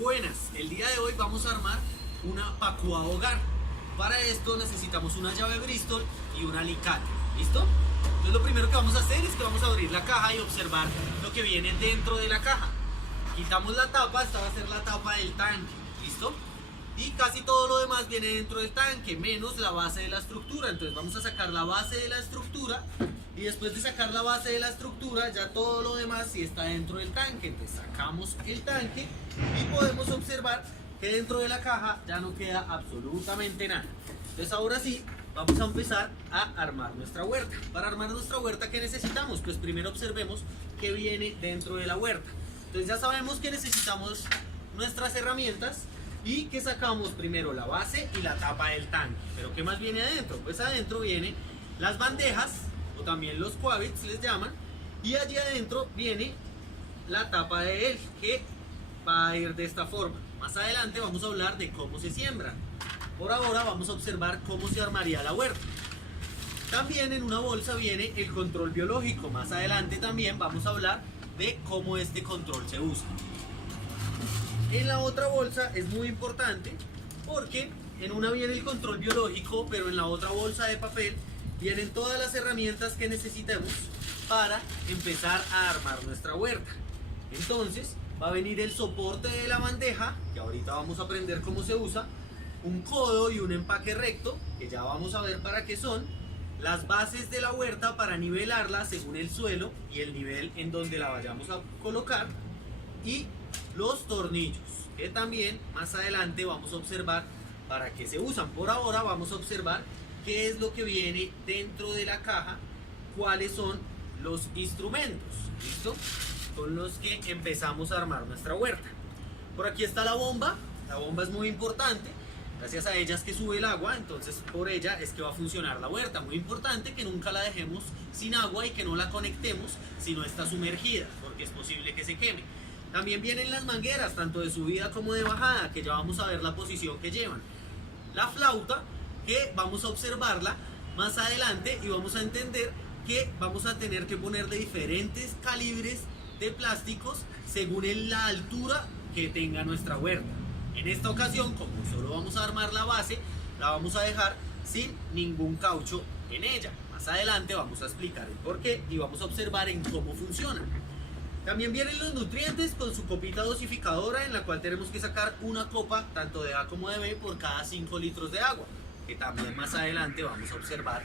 Buenas, el día de hoy vamos a armar una pacua hogar. Para esto necesitamos una llave Bristol y un alicate, ¿listo? Entonces lo primero que vamos a hacer es que vamos a abrir la caja y observar lo que viene dentro de la caja. Quitamos la tapa, esta va a ser la tapa del tanque, ¿listo? Y casi todo lo demás viene dentro del tanque, menos la base de la estructura. Entonces vamos a sacar la base de la estructura y después de sacar la base de la estructura ya todo lo demás sí está dentro del tanque. Entonces sacamos el tanque y podemos observar que dentro de la caja ya no queda absolutamente nada. Entonces ahora sí vamos a empezar a armar nuestra huerta. Para armar nuestra huerta, ¿qué necesitamos? Pues primero observemos qué viene dentro de la huerta. Entonces ya sabemos que necesitamos nuestras herramientas y que sacamos primero la base y la tapa del tanque. Pero ¿qué más viene adentro? Pues adentro vienen las bandejas, o también los quabits les llaman, y allí adentro viene la tapa de él, que va a ir de esta forma. Más adelante vamos a hablar de cómo se siembran. Por ahora vamos a observar cómo se armaría la huerta. También en una bolsa viene el control biológico. Más adelante también vamos a hablar de cómo este control se usa. En la otra bolsa es muy importante porque en una viene el control biológico, pero en la otra bolsa de papel vienen todas las herramientas que necesitemos para empezar a armar nuestra huerta. Entonces va a venir el soporte de la bandeja, que ahorita vamos a aprender cómo se usa, un codo y un empaque recto, que ya vamos a ver para qué son, las bases de la huerta para nivelarla según el suelo y el nivel en donde la vayamos a colocar, y los tornillos, que también más adelante vamos a observar para qué se usan. Por ahora vamos a observar qué es lo que viene dentro de la caja, cuáles son los instrumentos, ¿listo? Con los que empezamos a armar nuestra huerta. Por aquí está la bomba es muy importante, gracias a ella es que sube el agua, entonces por ella es que va a funcionar la huerta. Muy importante que nunca la dejemos sin agua y que no la conectemos si no está sumergida, porque es posible que se queme. También vienen las mangueras, tanto de subida como de bajada, que ya vamos a ver la posición que llevan. La flauta, que vamos a observarla más adelante y vamos a entender que vamos a tener que poner de diferentes calibres de plásticos según la altura que tenga nuestra huerta. En esta ocasión, como solo vamos a armar la base, la vamos a dejar sin ningún caucho en ella. Más adelante vamos a explicar el porqué y vamos a observar en cómo funciona. También vienen los nutrientes con su copita dosificadora, en la cual tenemos que sacar una copa tanto de A como de B por cada 5 litros de agua, que también más adelante vamos a observar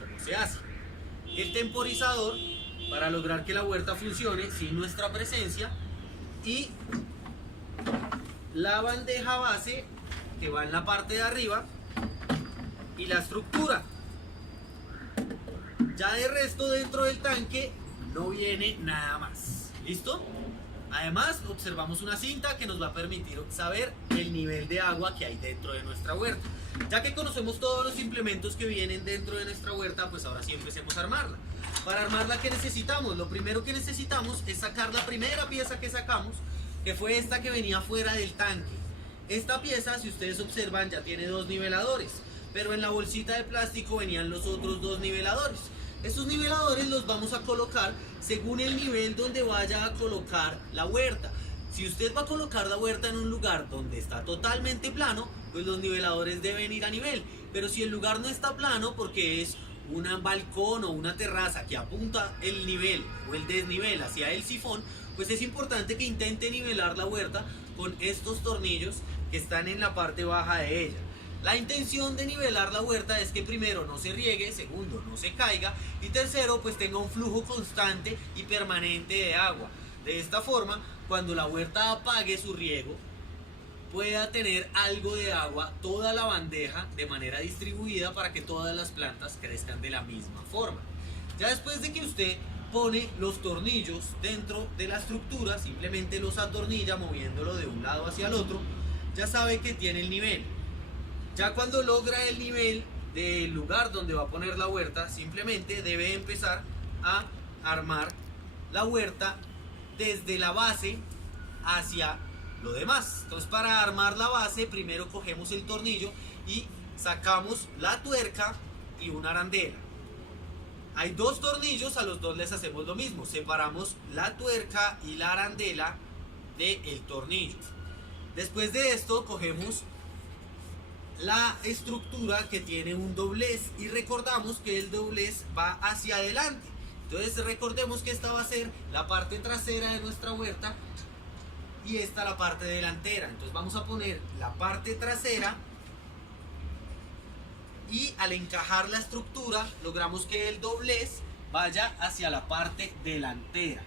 cómo se hace. El temporizador, para lograr que la huerta funcione sin nuestra presencia, y la bandeja base, que va en la parte de arriba, y la estructura. Ya de resto dentro del tanque no viene nada más. ¿Listo? Además observamos una cinta que nos va a permitir saber el nivel de agua que hay dentro de nuestra huerta. Ya que conocemos todos los implementos que vienen dentro de nuestra huerta, pues ahora sí empecemos a armarla. Para armarla, ¿qué necesitamos? Lo primero que necesitamos es sacar la primera pieza que sacamos, que fue esta que venía fuera del tanque. Esta pieza, si ustedes observan, ya tiene dos niveladores, pero en la bolsita de plástico venían los otros dos niveladores. Estos niveladores los vamos a colocar según el nivel donde vaya a colocar la huerta. Si usted va a colocar la huerta en un lugar donde está totalmente plano, pues los niveladores deben ir a nivel. Pero si el lugar no está plano, porque es un balcón o una terraza que apunta el nivel o el desnivel hacia el sifón, pues es importante que intente nivelar la huerta con estos tornillos que están en la parte baja de ella. La intención de nivelar la huerta es que primero no se riegue, segundo no se caiga y tercero pues tenga un flujo constante y permanente de agua. De esta forma, cuando la huerta apague su riego, pueda tener algo de agua toda la bandeja de manera distribuida para que todas las plantas crezcan de la misma forma. Ya después de que usted pone los tornillos dentro de la estructura, simplemente los atornilla moviéndolo de un lado hacia el otro, ya sabe que tiene el nivel. Ya cuando logra el nivel del lugar donde va a poner la huerta, simplemente debe empezar a armar la huerta desde la base hacia lo demás. Entonces, para armar la base, primero cogemos el tornillo y sacamos la tuerca y una arandela. Hay dos tornillos, a los dos les hacemos lo mismo. Separamos la tuerca y la arandela del tornillo. Después de esto cogemos la estructura que tiene un doblez y recordamos que el doblez va hacia adelante. Entonces recordemos que esta va a ser la parte trasera de nuestra huerta y esta la parte delantera. Entonces vamos a poner la parte trasera y al encajar la estructura logramos que el doblez vaya hacia la parte delantera.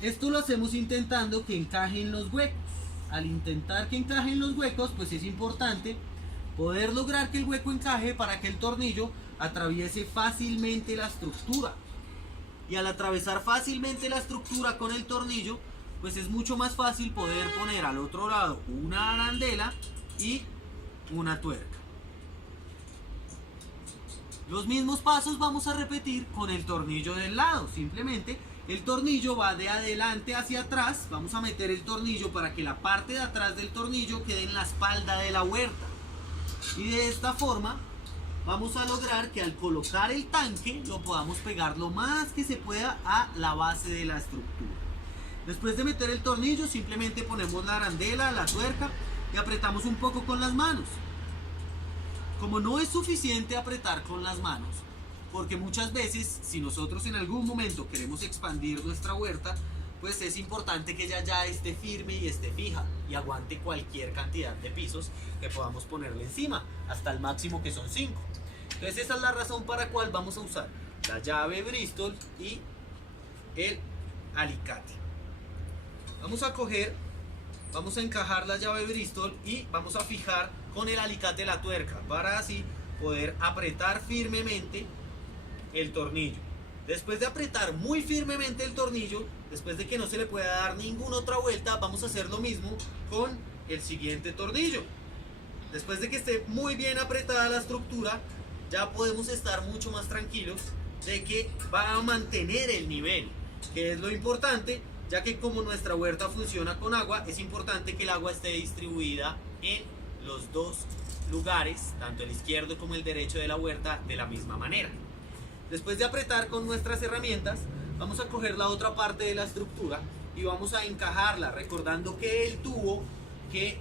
Esto lo hacemos intentando que encajen los huecos. Al intentar que encajen los huecos, pues es importante poder lograr que el hueco encaje para que el tornillo atraviese fácilmente la estructura. Y al atravesar fácilmente la estructura con el tornillo, pues es mucho más fácil poder poner al otro lado una arandela y una tuerca. Los mismos pasos vamos a repetir con el tornillo del lado. Simplemente el tornillo va de adelante hacia atrás. Vamos a meter el tornillo para que la parte de atrás del tornillo quede en la espalda de la huerta. Y de esta forma vamos a lograr que al colocar el tanque lo podamos pegar lo más que se pueda a la base de la estructura. Después de meter el tornillo simplemente ponemos la arandela, la tuerca y apretamos un poco con las manos. Como no es suficiente apretar con las manos, porque muchas veces si nosotros en algún momento queremos expandir nuestra huerta, pues es importante que ella ya esté firme y esté fija y aguante cualquier cantidad de pisos que podamos ponerle encima, hasta el máximo que son 5. Entonces esa es la razón para la cual vamos a usar la llave Bristol y el alicate. Vamos a encajar la llave Bristol y vamos a fijar con el alicate la tuerca para así poder apretar firmemente el tornillo. Después de apretar muy firmemente el tornillo, después de que no se le pueda dar ninguna otra vuelta, vamos a hacer lo mismo con el siguiente tornillo. Después de que esté muy bien apretada la estructura, ya podemos estar mucho más tranquilos de que va a mantener el nivel, que es lo importante, ya que como nuestra huerta funciona con agua, es importante que el agua esté distribuida en los dos lugares, tanto el izquierdo como el derecho de la huerta, de la misma manera. Después de apretar con nuestras herramientas, vamos a coger la otra parte de la estructura y vamos a encajarla, recordando que el tubo que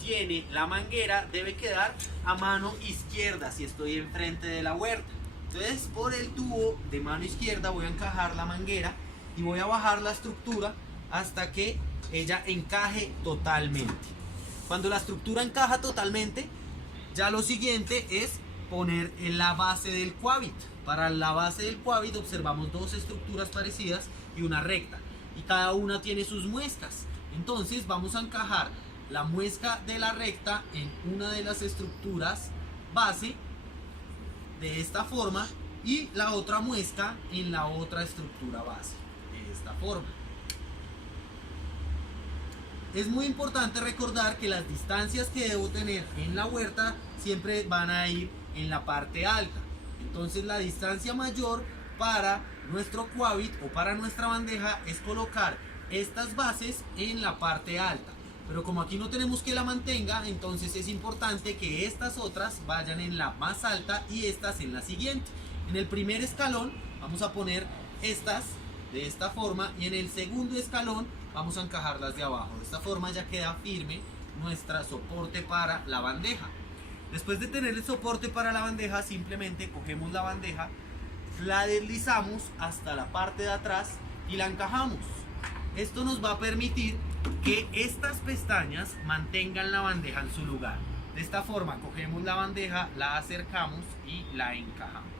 tiene la manguera debe quedar a mano izquierda si estoy enfrente de la huerta. Entonces por el tubo de mano izquierda voy a encajar la manguera y voy a bajar la estructura hasta que ella encaje totalmente. Cuando la estructura encaja totalmente, ya lo siguiente es poner en la base del Quabit. Para la base del Quabit observamos dos estructuras parecidas y una recta, y cada una tiene sus muescas. Entonces vamos a encajar la muesca de la recta en una de las estructuras base de esta forma y la otra muesca en la otra estructura base de esta forma. Es muy importante recordar que las distancias que debo tener en la huerta siempre van a ir en la parte alta. Entonces la distancia mayor para nuestro Quabit o para nuestra bandeja es colocar estas bases en la parte alta. Pero como aquí no tenemos que la mantenga, entonces es importante que estas otras vayan en la más alta y estas en la siguiente. En el primer escalón vamos a poner estas de esta forma y en el segundo escalón vamos a encajarlas de abajo. De esta forma ya queda firme nuestro soporte para la bandeja. Después de tener el soporte para la bandeja, simplemente cogemos la bandeja, la deslizamos hasta la parte de atrás y la encajamos. Esto nos va a permitir que estas pestañas mantengan la bandeja en su lugar. De esta forma cogemos la bandeja, la acercamos y la encajamos.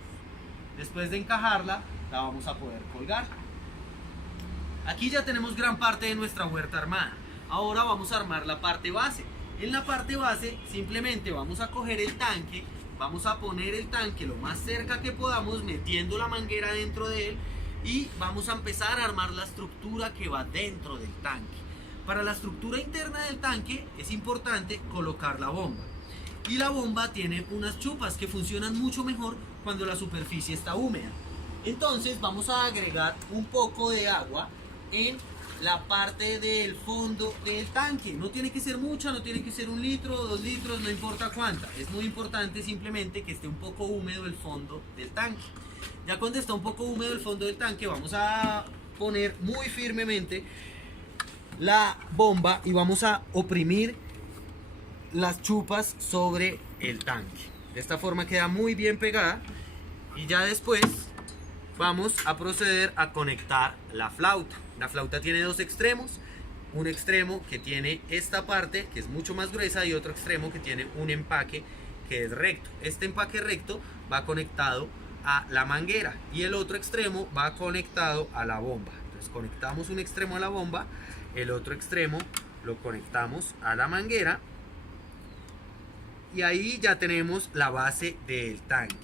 Después de encajarla, la vamos a poder colgar. Aquí ya tenemos gran parte de nuestra huerta armada. Ahora vamos a armar la parte base. En la parte base simplemente vamos a coger el tanque, vamos a poner el tanque lo más cerca que podamos metiendo la manguera dentro de él y vamos a empezar a armar la estructura que va dentro del tanque. Para la estructura interna del tanque es importante colocar la bomba. Y la bomba tiene unas chupas que funcionan mucho mejor cuando la superficie está húmeda. Entonces vamos a agregar un poco de agua en la parte del fondo del tanque. No tiene que ser mucha, no tiene que ser 1 litro o 2 litros, no importa cuánta. Es muy importante simplemente que esté un poco húmedo el fondo del tanque. Ya cuando está un poco húmedo el fondo del tanque, vamos a poner muy firmemente la bomba y vamos a oprimir las chupas sobre el tanque. De esta forma queda muy bien pegada y ya después vamos a proceder a conectar la flauta. La flauta tiene dos extremos, un extremo que tiene esta parte que es mucho más gruesa y otro extremo que tiene un empaque que es recto. Este empaque recto va conectado a la manguera y el otro extremo va conectado a la bomba. Entonces conectamos un extremo a la bomba, el otro extremo lo conectamos a la manguera y ahí ya tenemos la base del tanque.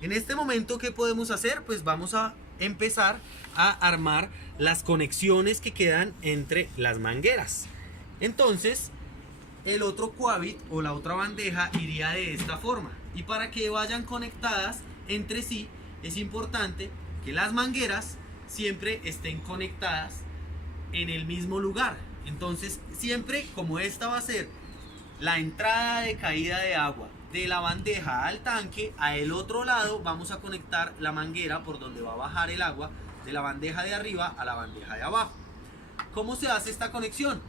En este momento, ¿qué podemos hacer? Pues vamos a empezar a armar las conexiones que quedan entre las mangueras. Entonces el otro Quabit o la otra bandeja iría de esta forma, y para que vayan conectadas entre sí es importante que las mangueras siempre estén conectadas en el mismo lugar. Entonces siempre, como esta va a ser la entrada de caída de agua de la bandeja al tanque, a el otro lado vamos a conectar la manguera por donde va a bajar el agua de la bandeja de arriba a la bandeja de abajo. ¿Cómo se hace esta conexión?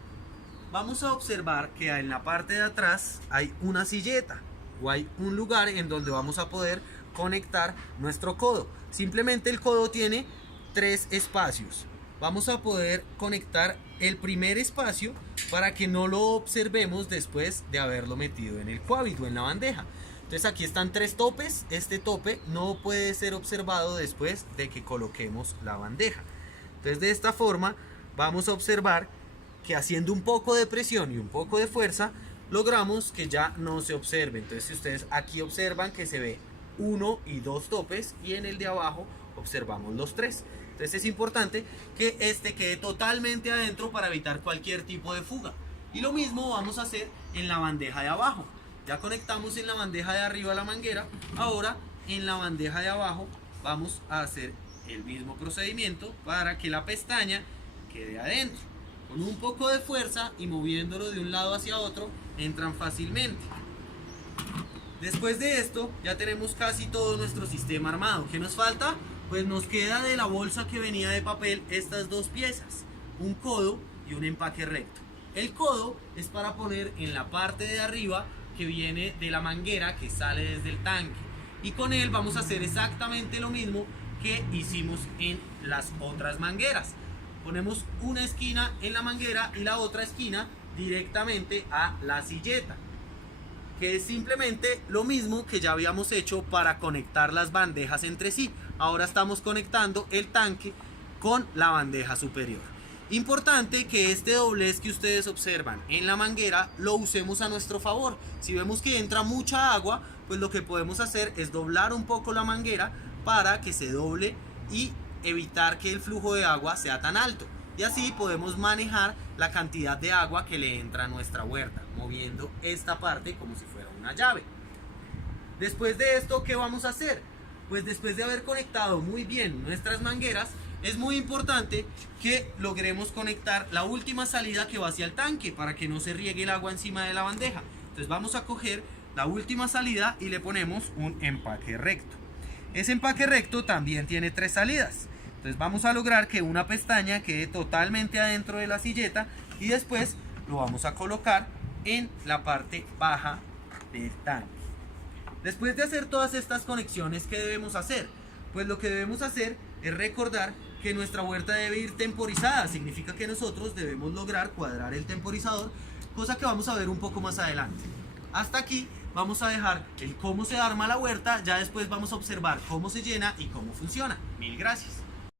Vamos a observar que en la parte de atrás hay una silleta o hay un lugar en donde vamos a poder conectar nuestro codo. Simplemente el codo tiene 3 espacios. Vamos a poder conectar el primer espacio para que no lo observemos después de haberlo metido en el Quabit o en la bandeja. Entonces aquí están 3 topes. Este tope no puede ser observado después de que coloquemos la bandeja. Entonces de esta forma vamos a observar que haciendo un poco de presión y un poco de fuerza logramos que ya no se observe. Entonces si ustedes aquí observan que se ve 1 y 2 topes y en el de abajo observamos los 3. Entonces es importante que este quede totalmente adentro para evitar cualquier tipo de fuga. Y lo mismo vamos a hacer en la bandeja de abajo. Ya conectamos en la bandeja de arriba la manguera. Ahora en la bandeja de abajo vamos a hacer el mismo procedimiento para que la pestaña quede adentro. Con un poco de fuerza y moviéndolo de un lado hacia otro entran fácilmente. Después de esto ya tenemos casi todo nuestro sistema armado. ¿Qué nos falta? Pues nos queda de la bolsa que venía de papel estas 2 piezas, un codo y un empaque recto. El codo es para poner en la parte de arriba que viene de la manguera que sale desde el tanque, y con él vamos a hacer exactamente lo mismo que hicimos en las otras mangueras. Ponemos una esquina en la manguera y la otra esquina directamente a la silleta, que es simplemente lo mismo que ya habíamos hecho para conectar las bandejas entre sí. Ahora estamos conectando el tanque con la bandeja superior. Importante que este doblez que ustedes observan en la manguera lo usemos a nuestro favor. Si vemos que entra mucha agua, pues lo que podemos hacer es doblar un poco la manguera para que se doble y evitar que el flujo de agua sea tan alto. Y así podemos manejar la cantidad de agua que le entra a nuestra huerta, moviendo esta parte como si fuera una llave. Después de esto, ¿qué vamos a hacer? Pues después de haber conectado muy bien nuestras mangueras, es muy importante que logremos conectar la última salida que va hacia el tanque para que no se riegue el agua encima de la bandeja. Entonces vamos a coger la última salida y le ponemos un empaque recto. Ese empaque recto también tiene 3 salidas. Entonces vamos a lograr que una pestaña quede totalmente adentro de la silleta y después lo vamos a colocar en la parte baja del tanque. Después de hacer todas estas conexiones, ¿qué debemos hacer? Pues lo que debemos hacer es recordar que nuestra huerta debe ir temporizada. Significa que nosotros debemos lograr cuadrar el temporizador, cosa que vamos a ver un poco más adelante. Hasta aquí vamos a dejar el cómo se arma la huerta, ya después vamos a observar cómo se llena y cómo funciona. Mil gracias.